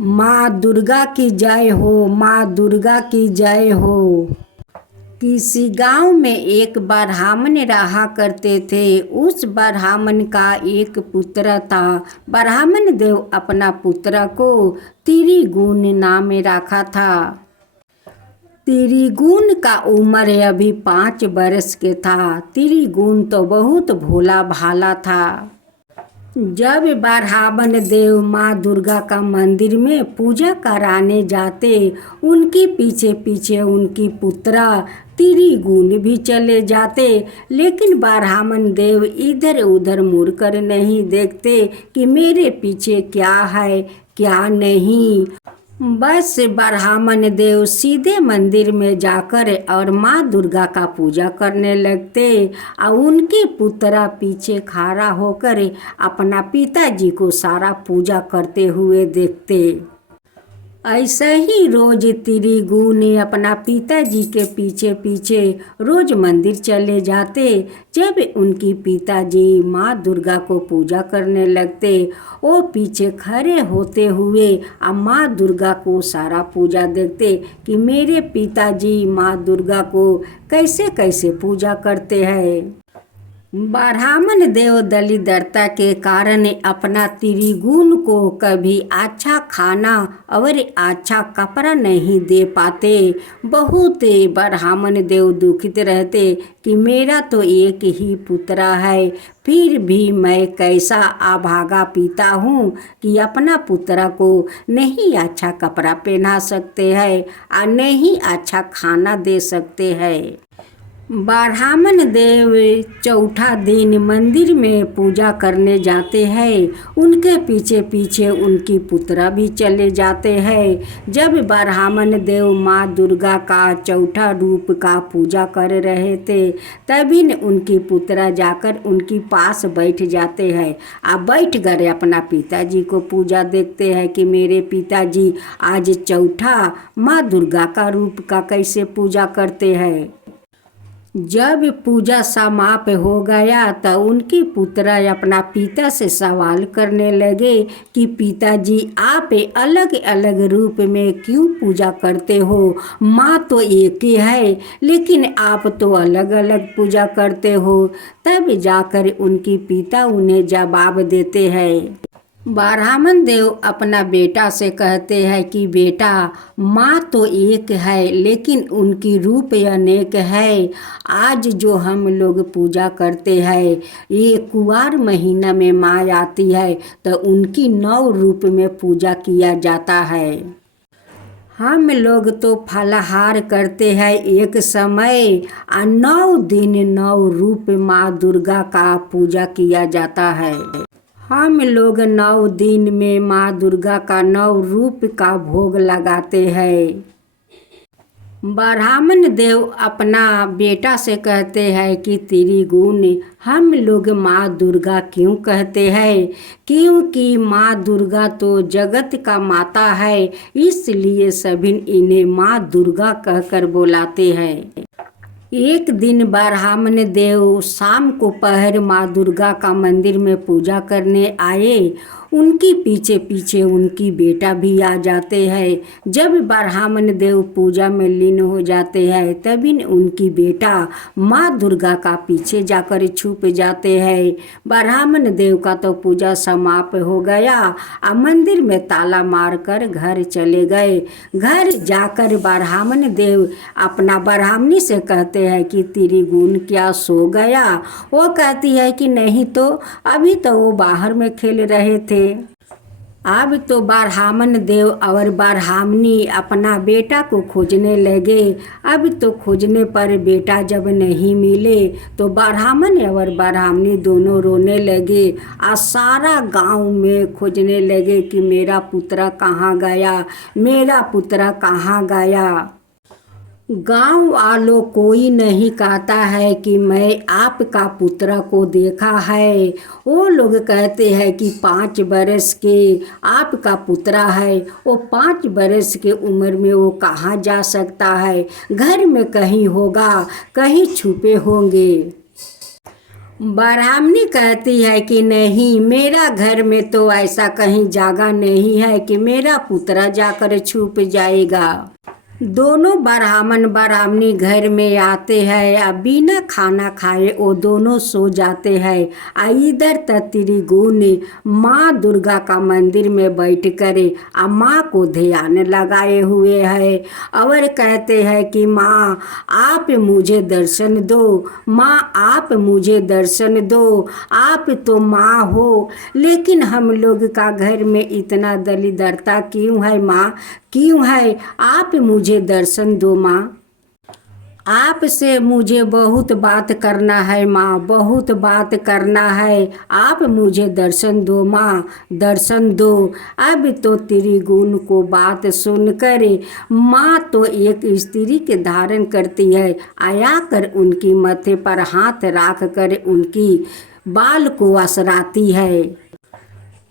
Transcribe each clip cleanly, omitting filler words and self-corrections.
माँ दुर्गा की जय हो, माँ दुर्गा की जय हो। किसी गांव में एक ब्राह्मण रहा करते थे। उस ब्राह्मण का एक पुत्र था। ब्राह्मण देव अपना पुत्र को त्रिगुण नाम रखा था। त्रिगुण का उम्र अभी 5 वर्ष के था। त्रिगुण तो बहुत भोला भाला था। जब ब्राह्मण देव माँ दुर्गा का मंदिर में पूजा कराने जाते, उनके पीछे पीछे उनकी पुत्रा त्रिगुण भी चले जाते। लेकिन ब्राह्मण देव इधर उधर मुड़ कर नहीं देखते कि मेरे पीछे क्या है क्या नहीं। बस ब्राह्मण देव सीधे मंदिर में जाकर और माँ दुर्गा का पूजा करने लगते और उनके पुत्रा पीछे खड़ा होकर अपना पिताजी को सारा पूजा करते हुए देखते। ऐसे ही रोज त्रिगुण अपना पिताजी के पीछे पीछे रोज मंदिर चले जाते। जब उनकी पिताजी माँ दुर्गा को पूजा करने लगते, वो पीछे खड़े होते हुए अब माँ दुर्गा को सारा पूजा देखते कि मेरे पिताजी माँ दुर्गा को कैसे कैसे पूजा करते हैं। ब्राह्मण देव दरिद्रता के कारण अपना त्रिगुण को कभी अच्छा खाना और अच्छा कपड़ा नहीं दे पाते। बहुत ब्राह्मण देव दुखित रहते कि मेरा तो एक ही पुत्र है, फिर भी मैं कैसा अभागा पिता हूँ कि अपना पुत्र को नहीं अच्छा कपड़ा पहना सकते हैं और नहीं अच्छा खाना दे सकते हैं। ब्राह्मण देव चौथा दिन मंदिर में पूजा करने जाते हैं। उनके पीछे पीछे उनकी पुत्रा भी चले जाते हैं। जब ब्राह्मण देव माँ दुर्गा का चौथा रूप का पूजा कर रहे थे, तभी न उनकी पुत्रा जाकर उनके पास बैठ जाते हैं। आप बैठ गए अपना पिताजी को पूजा देखते हैं कि मेरे पिताजी आज चौथा माँ दुर्गा का रूप का कैसे पूजा करते हैं। जब पूजा समाप्त हो गया तो उनकी पुत्रा अपना पिता से सवाल करने लगे कि पिताजी आप अलग अलग रूप में क्यों पूजा करते हो? माँ तो एक ही है, लेकिन आप तो अलग अलग पूजा करते हो। तब जाकर उनकी पिता उन्हें जवाब देते हैं। ब्राह्मण देव अपना बेटा से कहते हैं कि बेटा, माँ तो एक है लेकिन उनकी रूप अनेक है। आज जो हम लोग पूजा करते हैं, ये कुंवार महीना में माँ आती है तो उनकी 9 रूप में पूजा किया जाता है। हम लोग तो फलाहार करते हैं एक समय और 9 दिन 9 रूप माँ दुर्गा का पूजा किया जाता है। हम लोग 9 दिन में माँ दुर्गा का 9 रूप का भोग लगाते हैं। ब्राह्मण देव अपना बेटा से कहते हैं कि त्रिगुण हम लोग माँ दुर्गा क्यों कहते हैं? क्योंकि माँ दुर्गा तो जगत का माता है, इसलिए सभी इन्हें माँ दुर्गा कहकर बुलाते हैं। एक दिन ब्राह्मण देव शाम को पहर माँ दुर्गा का मंदिर में पूजा करने आए। उनकी पीछे पीछे उनकी बेटा भी आ जाते हैं। जब ब्राह्मण देव पूजा में लीन हो जाते हैं, तभी उनकी बेटा माँ दुर्गा का पीछे जाकर छुप जाते हैं। ब्राह्मण देव का तो पूजा समाप्त हो गया और मंदिर में ताला मारकर घर चले गए। घर जाकर ब्राह्मण देव अपना ब्राह्मणी से कहते हैं कि त्रिगुण क्या सो गया? वो कहती है कि नहीं तो, अभी तो वो बाहर में खेल रहे थे। अब तो ब्राह्मण देव और ब्राह्मणी अपना बेटा को खोजने लगे। अब तो खोजने पर बेटा जब नहीं मिले तो ब्राह्मण और ब्राह्मणी दोनों रोने लगे और सारा गांव में खोजने लगे कि मेरा पुत्र कहाँ गया, मेरा पुत्र कहाँ गया। गांव वालों कोई नहीं कहता है कि मैं आपका पुत्र को देखा है। वो लोग कहते हैं कि 5 बरस के आपका पुत्र है। वो 5 बरस के उम्र में वो कहाँ जा सकता है? घर में कहीं होगा, कहीं छुपे होंगे। ब्राह्मणी कहती है कि नहीं, मेरा घर में तो ऐसा कहीं जगह नहीं है कि मेरा पुत्र जाकर छुप जाएगा। दोनों ब्राह्मण ब्राह्मणी घर में आते हैं। अब बिना खाना खाए वो दोनों सो जाते हैं। इधर त्रिगुण माँ दुर्गा का मंदिर में बैठ कर माँ को ध्यान लगाए हुए है और कहते हैं कि माँ आप मुझे दर्शन दो, माँ आप मुझे दर्शन दो। आप तो माँ हो, लेकिन हम लोग का घर में इतना दलिद्रता क्यों है माँ, क्यों है? आप मुझे दर्शन दो माँ, आपसे मुझे बहुत बात करना है माँ, बहुत बात करना है। आप मुझे दर्शन दो माँ, दर्शन दो। अब तो त्रिगुण को बात सुनकर माँ तो एक स्त्री के धारण करती है, आया कर उनकी माथे पर हाथ रख कर उनकी बाल को असराती है।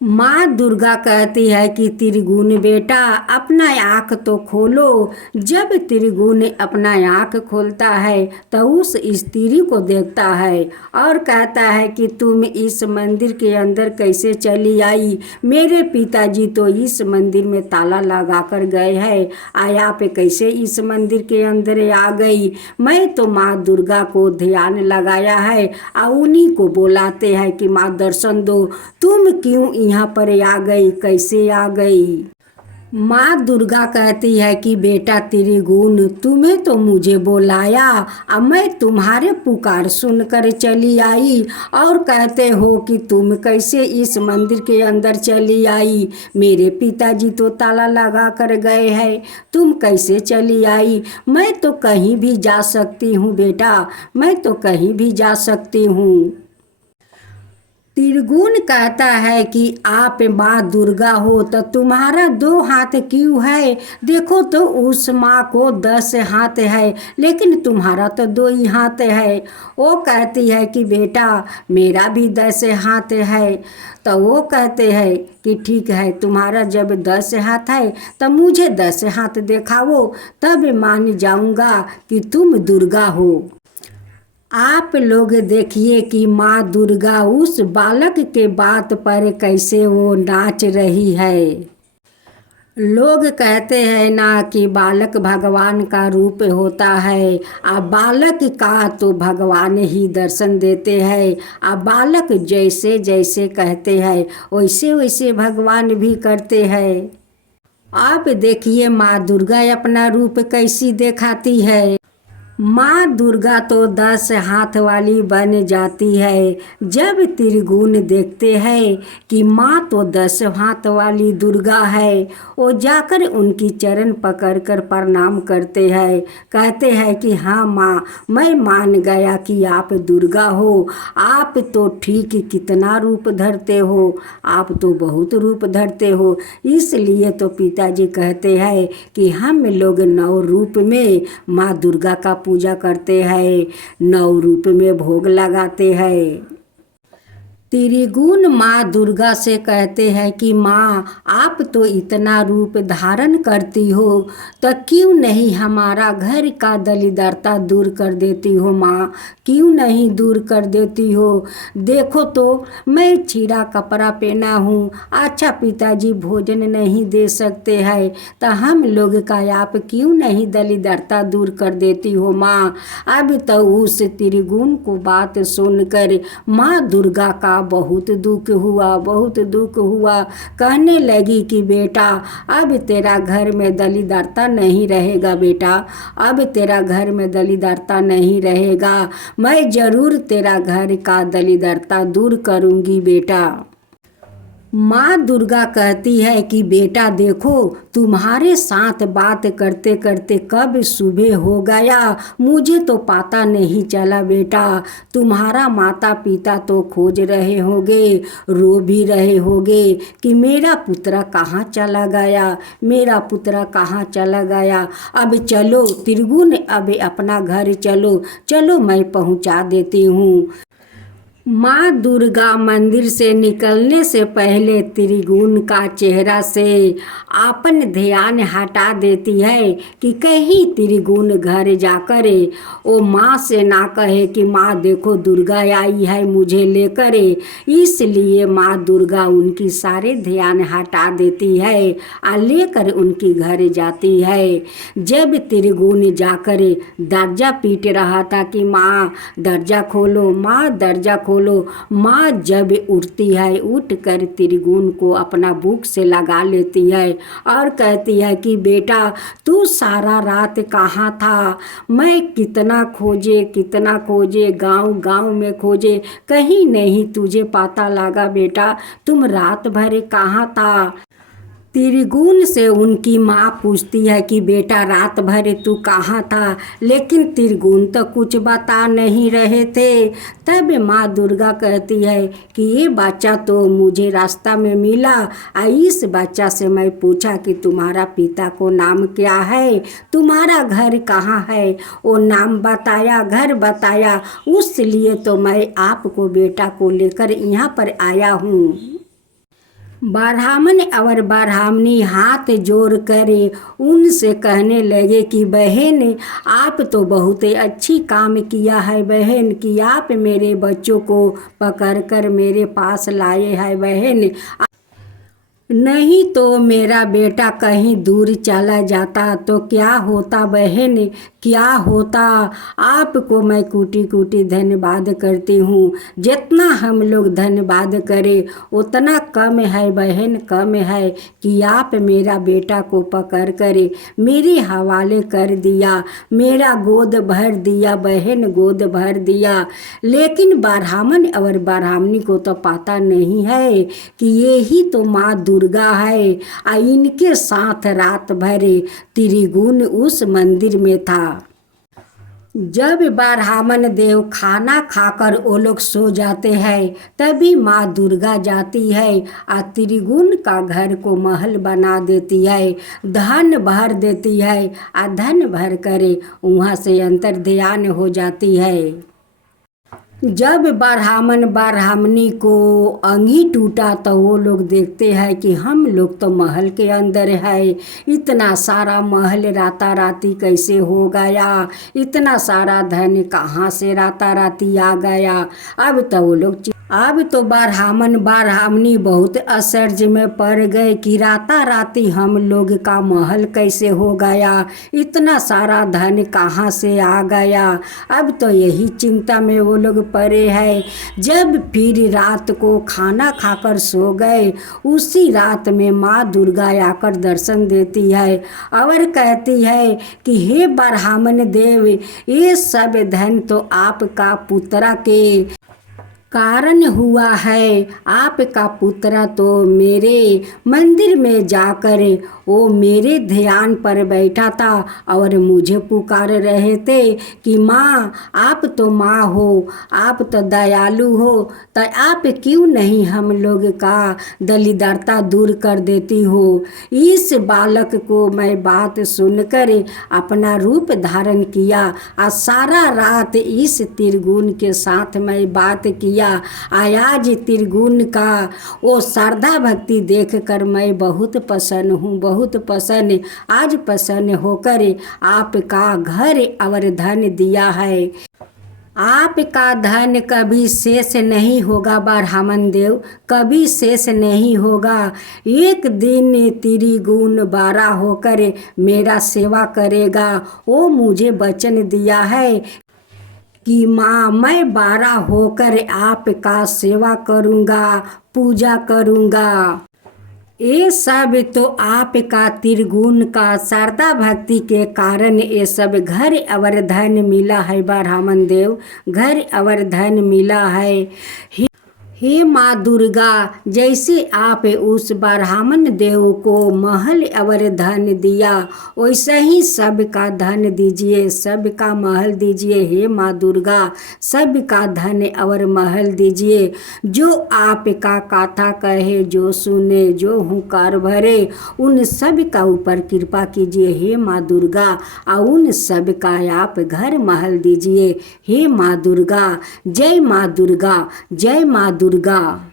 माँ दुर्गा कहती है कि त्रिगुण बेटा अपना आँख तो खोलो। जब त्रिगुण अपना आँख खोलता है तो उस स्त्री को देखता है और कहता है कि तुम इस मंदिर के अंदर कैसे चली आई? मेरे पिताजी तो इस मंदिर में ताला लगा कर गए हैं, आया पे कैसे इस मंदिर के अंदर आ गई? मैं तो माँ दुर्गा को ध्यान लगाया है और उन्हीं को बुलाते हैं कि माँ दर्शन दो, तुम क्यों यहाँ पर आ गई, कैसे आ गई? माँ दुर्गा कहती है कि बेटा त्रिगुण तुम्हें तो मुझे बुलाया, अब मैं तुम्हारे पुकार सुनकर चली आई और कहते हो कि तुम कैसे इस मंदिर के अंदर चली आई? मेरे पिताजी तो ताला लगा कर गए हैं, तुम कैसे चली आई? मैं तो कहीं भी जा सकती हूँ बेटा, मैं तो कहीं भी जा सकती हूँ। त्रिगुण कहता है कि आप माँ दुर्गा हो तो तुम्हारा 2 हाथ क्यों है? देखो तो उस माँ को 10 हाथ है, लेकिन तुम्हारा तो 2 ही हाथ है। वो कहती है कि बेटा मेरा भी 10 हाथ है। तो वो कहते हैं कि ठीक है, तुम्हारा जब 10 हाथ है तो मुझे 10 हाथ दिखाओ, तब मान जाऊंगा कि तुम दुर्गा हो। आप लोग देखिए कि माँ दुर्गा उस बालक के बात पर कैसे वो नाच रही है। लोग कहते हैं ना कि बालक भगवान का रूप होता है, अब बालक का तो भगवान ही दर्शन देते हैं। अब बालक जैसे जैसे कहते हैं वैसे वैसे भगवान भी करते हैं। आप देखिए माँ दुर्गा अपना रूप कैसी दिखाती है। माँ दुर्गा तो 10 हाथ वाली बन जाती है। जब त्रिगुण देखते हैं कि माँ तो 10 हाथ वाली दुर्गा है, वो जाकर उनकी चरण पकड़कर प्रणाम करते हैं, कहते हैं कि हाँ माँ, मैं मान गया कि आप दुर्गा हो। आप तो ठीक कितना रूप धरते हो, आप तो बहुत रूप धरते हो। इसलिए तो पिताजी कहते हैं कि हम लोग 9 रूप में माँ दुर्गा का पूजा करते हैं, 9 रूप में भोग लगाते हैं। त्रिगुण माँ दुर्गा से कहते हैं कि माँ आप तो इतना रूप धारण करती हो, तो क्यों नहीं हमारा घर का दरिद्रता दूर कर देती हो माँ, क्यों नहीं दूर कर देती हो? देखो तो मैं छीड़ा कपड़ा पहना हूँ, अच्छा पिताजी भोजन नहीं दे सकते हैं, तो हम लोग का आप क्यों नहीं दरिद्रता दूर कर देती हो माँ? अब तो उस त्रिगुण को बात सुनकर माँ दुर्गा का बहुत दुख हुआ, बहुत दुख हुआ। कहने लगी कि बेटा अब तेरा घर में दरिद्रता नहीं रहेगा बेटा, अब तेरा घर में दरिद्रता नहीं रहेगा, मैं जरूर तेरा घर का दरिद्रता दूर करूंगी बेटा। माँ दुर्गा कहती है कि बेटा देखो तुम्हारे साथ बात करते करते कब सुबह हो गया, मुझे तो पता नहीं चला बेटा। तुम्हारा माता पिता तो खोज रहे होंगे, रो भी रहे होंगे कि मेरा पुत्र कहाँ चला गया, मेरा पुत्र कहाँ चला गया। अब चलो त्रिगुण, अब अपना घर चलो, चलो मैं पहुँचा देती हूँ। माँ दुर्गा मंदिर से निकलने से पहले त्रिगुण का चेहरा से अपन ध्यान हटा देती है कि कहीं त्रिगुण घर जाकर वो माँ से ना कहे कि माँ देखो दुर्गा आई है मुझे लेकर। इसलिए माँ दुर्गा उनकी सारे ध्यान हटा देती है और लेकर उनकी घर जाती है। जब त्रिगुण जाकर दरजा पीट रहा था कि माँ दरजा खोलो, माँ दरजा खोलो, माँ जब उठती है उठ कर त्रिगुण को अपना बुक से लगा लेती है और कहती है कि बेटा तू सारा रात कहाँ था, मैं कितना खोजे गांव गांव में खोजे, कहीं नहीं तुझे पता लगा बेटा, तुम रात भर कहाँ था। त्रिगुण से उनकी माँ पूछती है कि बेटा रात भर तू कहाँ था, लेकिन त्रिगुण तो कुछ बता नहीं रहे थे। तब माँ दुर्गा कहती है कि ये बच्चा तो मुझे रास्ता में मिला, इस बच्चा से मैं पूछा कि तुम्हारा पिता को नाम क्या है, तुम्हारा घर कहाँ है, वो नाम बताया, घर बताया, उस लिए तो मैं आपको बेटा को लेकर यहाँ पर आया हूँ। ब्राह्मण और ब्राह्मणी हाथ जोड़ कर उनसे कहने लगे कि बहन आप तो बहुत अच्छी काम किया है बहन, कि आप मेरे बच्चों को पकड़कर मेरे पास लाए हैं बहन, नहीं तो मेरा बेटा कहीं दूर चला जाता तो क्या होता बहन, क्या होता। आपको मैं कूटी कूटी धन्यवाद करती हूँ, जितना हम लोग धन्यवाद करें उतना कम है बहन, कम है कि आप मेरा बेटा को पकड़ कर मेरे हवाले कर दिया, मेरा गोद भर दिया बहन, गोद भर दिया। लेकिन ब्राह्मण और ब्राह्मणी को तो पता नहीं है कि ये ही तो माँ दुर्गा है, इनके साथ रात भर त्रिगुण उस मंदिर में था। जब ब्राह्मण देव खाना खाकर वो लोग सो जाते हैं तभी माँ दुर्गा जाती है और त्रिगुण का घर को महल बना देती है, धन भर देती है और धन भर करे वहाँ से अंतर ध्यान हो जाती है। जब ब्राह्मण ब्राह्मणी को अंगी टूटा तो वो लोग देखते हैं कि हम लोग तो महल के अंदर है, इतना सारा महल राता राती कैसे हो गया, इतना सारा धन कहाँ से राता राती आ गया। अब तो वो लोग अब तो ब्राह्मण ब्राह्मणी बहुत आश्चर्य में पड़ गए कि राता राती हम लोग का महल कैसे हो गया, इतना सारा धन कहाँ से आ गया। अब तो यही चिंता में वो लोग पड़े हैं। जब फिर रात को खाना खाकर सो गए, उसी रात में माँ दुर्गा आकर दर्शन देती है और कहती है कि हे ब्राह्मण देव, ये सब धन तो आपका पुत्रा के कारण हुआ है, आपका पुत्र तो मेरे मंदिर में जाकर वो मेरे ध्यान पर बैठा था और मुझे पुकार रहे थे कि माँ आप तो माँ हो, आप तो दयालु हो, तो आप क्यों नहीं हम लोग का दलिद्रता दूर कर देती हो। इस बालक को मैं बात सुनकर अपना रूप धारण किया और सारा रात इस त्रिगुण के साथ मैं बात किया। आज त्रिगुण का वो श्रद्धा भक्ति देखकर मैं बहुत प्रसन्न हूँ, बहुत प्रसन्न, आज प्रसन्न होकर आपका घर और धन दिया है। आपका धन कभी शेष नहीं होगा ब्राह्मण देव, कभी शेष नहीं होगा। एक दिन त्रिगुण बारा होकर मेरा सेवा करेगा, वो मुझे वचन दिया है कि माँ मैं बारा होकर आपका सेवा करूँगा, पूजा करूँगा। ये सब तो आपका त्रिगुण का श्रद्धा भक्ति के कारण ये सब घर और धन मिला है ब्राह्मण देव, घर और धन मिला है। हे माँ दुर्गा, जैसे आप उस ब्राह्मण देव को महल और धन दिया, वैसे ही सबका धन दीजिए, सबका महल दीजिए। हे माँ दुर्गा, सबका धन और महल दीजिए। जो आपका कथा कहे, जो सुने, जो हुंकार भरे, उन सब का ऊपर कृपा कीजिए। हे माँ दुर्गा, और उन सब का आप घर महल दीजिए। हे माँ दुर्गा, जय माँ दुर्गा, जय माँ दुर्गा।